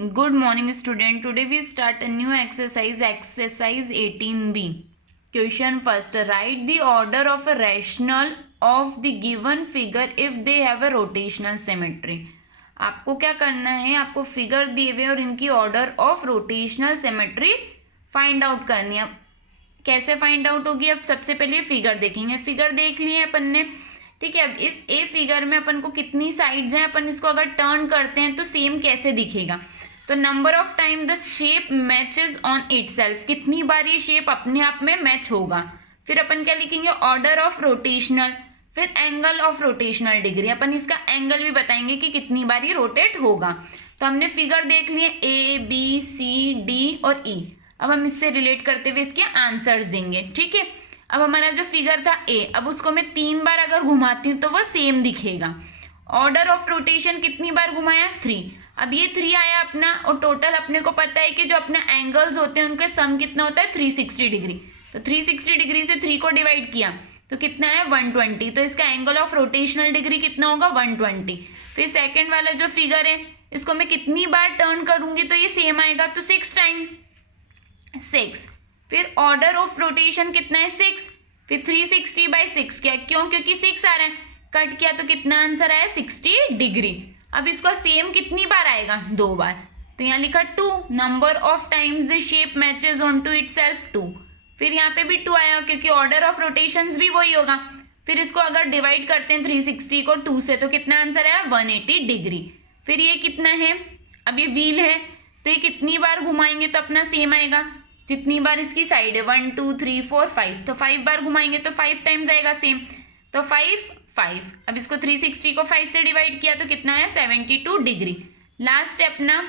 Good morning, student. Today we start a new exercise 18B. Question first. Write the order of a rational of the given figure if they have a rotational symmetry. आपको क्या करना है, आपको figure दिए हुए और इनकी order of rotational symmetry find out करनी है. कैसे फाइंड आउट होगी? अब सबसे पहले फिगर देखेंगे. फिगर देख लिए अपन ने, ठीक है. अब इस ए फिगर में अपन को कितनी साइड्स हैं, अपन इसको अगर टर्न करते हैं तो सेम कैसे दिखेगा. तो number of time the shape matches on itself, कितनी बार ये शेप अपने आप में मैच होगा. फिर अपन क्या लिखेंगे, ऑर्डर ऑफ रोटेशनल, फिर एंगल ऑफ रोटेशनल डिग्री. अपन इसका एंगल भी बताएंगे कि कितनी बार ये रोटेट होगा. तो हमने फिगर देख लिए ए बी सी डी और ई. अब हम इससे रिलेट करते हुए इसके आंसर्स देंगे, ठीक है. अब हमारा जो फिगर था ए, अब उसको मैं 3 बार अगर घुमाती हूँ तो वह सेम दिखेगा. ऑर्डर ऑफ रोटेशन कितनी बार घुमाया, 3. अब ये 3 आया अपना, और टोटल अपने को पता है कि जो अपने एंगल्स होते हैं उनका सम कितना होता है, 360 डिग्री. तो 360 डिग्री से 3 को डिवाइड किया तो कितना है, 120. तो इसका एंगल ऑफ रोटेशनल डिग्री कितना होगा, 120. फिर सेकंड वाला जो फिगर है, इसको मैं कितनी बार टर्न करूंगी तो ये सेम आएगा, तो 6 टाइम 6. फिर ऑर्डर ऑफ रोटेशन कितना है, 6. फिर 360/6 क्या, क्यों, क्योंकि 6 आ रहा है, कट किया तो कितना आंसर आया, 60 डिग्री. अब इसको सेम कितनी बार आएगा, 2 बार. तो यहाँ लिखा 2. Number of times the shape matches on to itself, 2. फिर यहाँ पे भी 2 आया क्योंकि ऑर्डर ऑफ रोटेशंस भी वही होगा. फिर इसको अगर डिवाइड करते हैं 360 को 2 से तो कितना आंसर आया, 180 डिग्री. फिर ये कितना है, अब ये व्हील है तो ये कितनी बार घुमाएंगे तो अपना सेम आएगा, जितनी बार इसकी साइड है, 1 2 3 4 5. तो 5 बार घुमाएंगे तो 5 टाइम्स आएगा सेम, तो 5 5. अब इसको 360 को 5 से डिवाइड किया तो कितना है, 72 डिग्री. लास्ट स्टेप ना,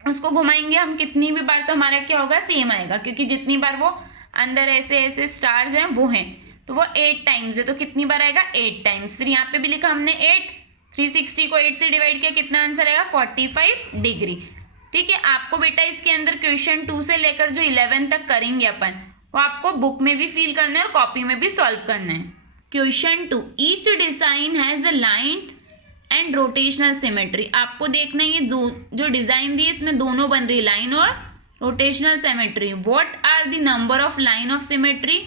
उसको घुमाएंगे हम कितनी भी बार तो हमारा क्या होगा, सेम आएगा, क्योंकि जितनी बार वो अंदर ऐसे ऐसे स्टार्स हैं वो हैं, तो वो 8 टाइम्स है, तो कितनी बार आएगा, 8 टाइम्स. फिर यहाँ पे भी लिखा हमने 8. 360 को 8 से डिवाइड किया, कितना आंसर आएगा, 45 डिग्री. ठीक है. आपको बेटा इसके अंदर क्वेश्चन 2 से लेकर जो 11 तक करेंगे अपन, वो आपको बुक में भी फिल करना है और कॉपी में भी सॉल्व करना है. Question 2, each design has a line and rotational symmetry. आपको देखना है ये दो जो डिजाइन दी है इसमें दोनों बन रही है, लाइन और rotational symmetry. What are the number of line of symmetry,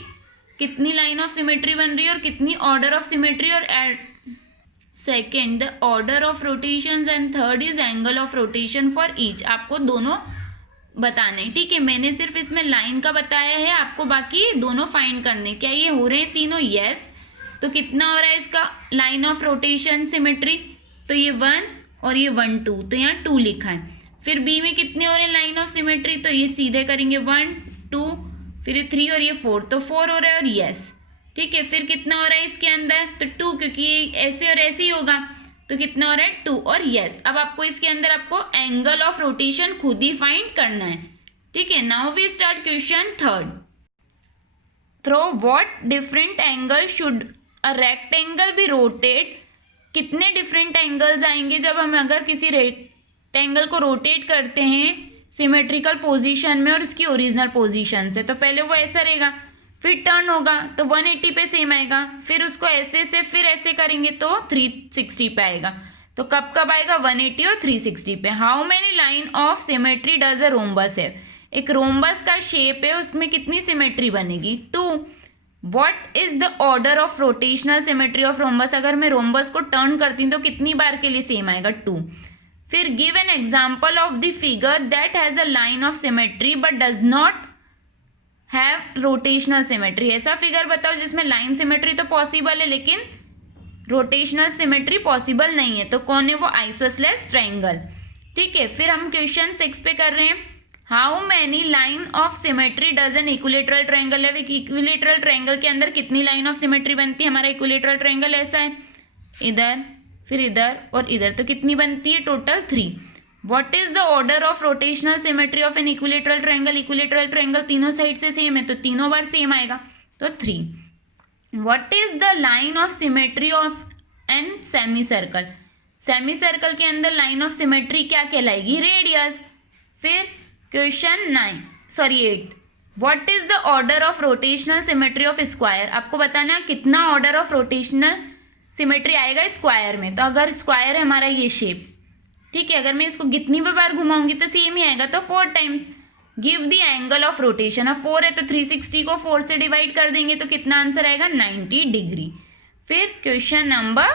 कितनी लाइन ऑफ सिमेट्री बन रही है और कितनी ऑर्डर ऑफ सिमेट्री, और second the order of rotations and third is angle of rotation for each. आपको दोनों बताने, ठीक है. मैंने सिर्फ इसमें लाइन का बताया है, आपको बाकी दोनों फाइंड करने. क्या ये हो रहे हैं तीनों, यस. तो कितना हो रहा है इसका लाइन ऑफ रोटेशन सिमेट्री, तो ये 1 और ये 1 2, तो यहाँ 2 लिखा है. फिर बी में कितने हो रहे हैं लाइन ऑफ सिमेट्री, तो ये सीधे करेंगे 1 2, फिर ये 3 और ये 4, तो 4 हो रहा है और यस, ठीक है. फिर कितना हो रहा है इसके अंदर, तो 2, क्योंकि ये ऐसे और ऐसे ही होगा, तो कितना हो रहा है, 2 और यस. अब आपको इसके अंदर आपको एंगल ऑफ रोटेशन खुद ही फाइंड करना है, ठीक है. Now we start question 3. Through what different angle should a rectangle भी रोटेट. कितने डिफरेंट एंगल्स आएंगे जब हम अगर किसी रेक्टेंगल को रोटेट करते हैं सिमेट्रिकल पोजीशन में और उसकी ओरिजिनल पोजीशन से. तो पहले वो ऐसा रहेगा, फिर टर्न होगा तो 180 पे सेम आएगा, फिर उसको ऐसे से फिर ऐसे करेंगे तो 360 पे आएगा. तो कब कब आएगा, 180 और 360 पे. How many line of symmetry does a rhombus है. एक रोम्बस का शेप है, उसमें कितनी सिमेट्री बनेगी, 2. What is the order of rotational symmetry of rhombus. अगर मैं रोम्बस को टर्न करती हूँ तो कितनी बार के लिए सेम आएगा, 2. फिर give an example of the figure that has a line of symmetry but does not have rotational symmetry. ऐसा फिगर बताओ जिसमें लाइन सिमेट्री तो पॉसिबल है लेकिन रोटेशनल सिमेट्री पॉसिबल नहीं है. तो कौन है वो, आइसोसेलेस ट्रायंगल, ठीक है. फिर हम क्वेश्चन 6 पे कर रहे हैं. How many line of symmetry does N equilateral triangle है. इक्विलेटरल ट्रायंगल के अंदर कितनी लाइन ऑफ सिमेट्री बनती है. हमारा इक्विलेटरल ट्रायंगल ऐसा है, इधर फिर इधर और इधर, तो कितनी बनती है, total 3. What is the order of rotational symmetry of an equilateral triangle. Equilateral triangle तीनों साइड से सेम है तो तीनों बार सेम आएगा, तो 3. What is the line of symmetry of an semi circle. Semi circle के अंदर लाइन ऑफ सिमेट्री क्या कहलाएगी, रेडियस. फिर question 8. What is the order of rotational symmetry of square. आपको बताना कितना ऑर्डर ऑफ रोटेशनल सिमेट्री आएगा स्क्वायर में. तो अगर स्क्वायर है हमारा ये शेप, ठीक है, अगर मैं इसको कितनी भी बार घुमाऊंगी तो सेम ही आएगा, तो 4 times. Give the angle of rotation, अब 4 है तो 360 को 4 से डिवाइड कर देंगे तो कितना आंसर आएगा, 90 डिग्री। फिर question number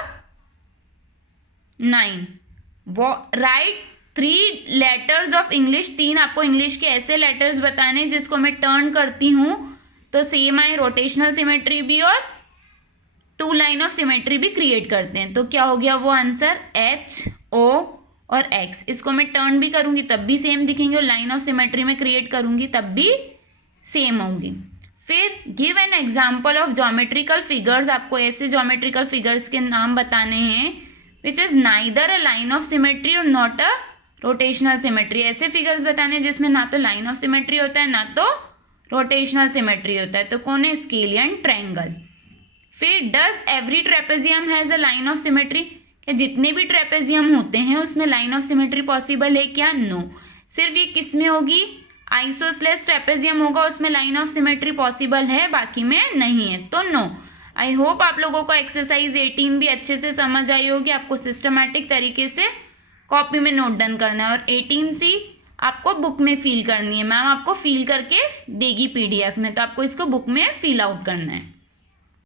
9, right 3 letters of English, 3 आपको इंग्लिश के ऐसे लेटर्स बताने जिसको मैं टर्न करती हूँ तो सेम आए, रोटेशनल सिमेट्री भी और 2 लाइन ऑफ सिमेट्री भी क्रिएट करते हैं। तो क्या हो गया वो आंसर, H O और X। इसको मैं टर्न भी करूंगी तब भी सेम दिखेंगे और लाइन ऑफ सिमेट्री में क्रिएट करूंगी तब भी सेम होंगी। फिर give an example of geometrical figures, आपको ऐसे ज्योमेट्रिकल फिगर्स के नाम बताने हैं which is neither a line of symmetry और नॉट अ रोटेशनल सिमेट्री। ऐसे फिगर्स बताने जिसमें ना तो लाइन ऑफ सिमेट्री होता है ना तो रोटेशनल सिमेट्री होता है। तो कौन है, स्केलियन ट्रायंगल। फिर does every trapezium has a line of symmetry, क्या जितने भी ट्रेपेजियम होते हैं उसमें लाइन ऑफ सिमेट्री पॉसिबल है क्या, नो। सिर्फ ये किस में होगी, आइसोसेलेस ट्रेपेजियम होगा उसमें लाइन ऑफ सिमेट्री पॉसिबल है, बाकी में नहीं है, तो नो। आई होप आप लोगों को एक्सरसाइज 18 भी अच्छे से समझ आई होगी। आपको सिस्टमैटिक तरीके से कॉपी में नोट डाउन करना है और 18C आपको बुक में फिल करनी है। मैम आपको फिल करके देगी PDF में, तो आपको इसको बुक में फिल आउट करना है।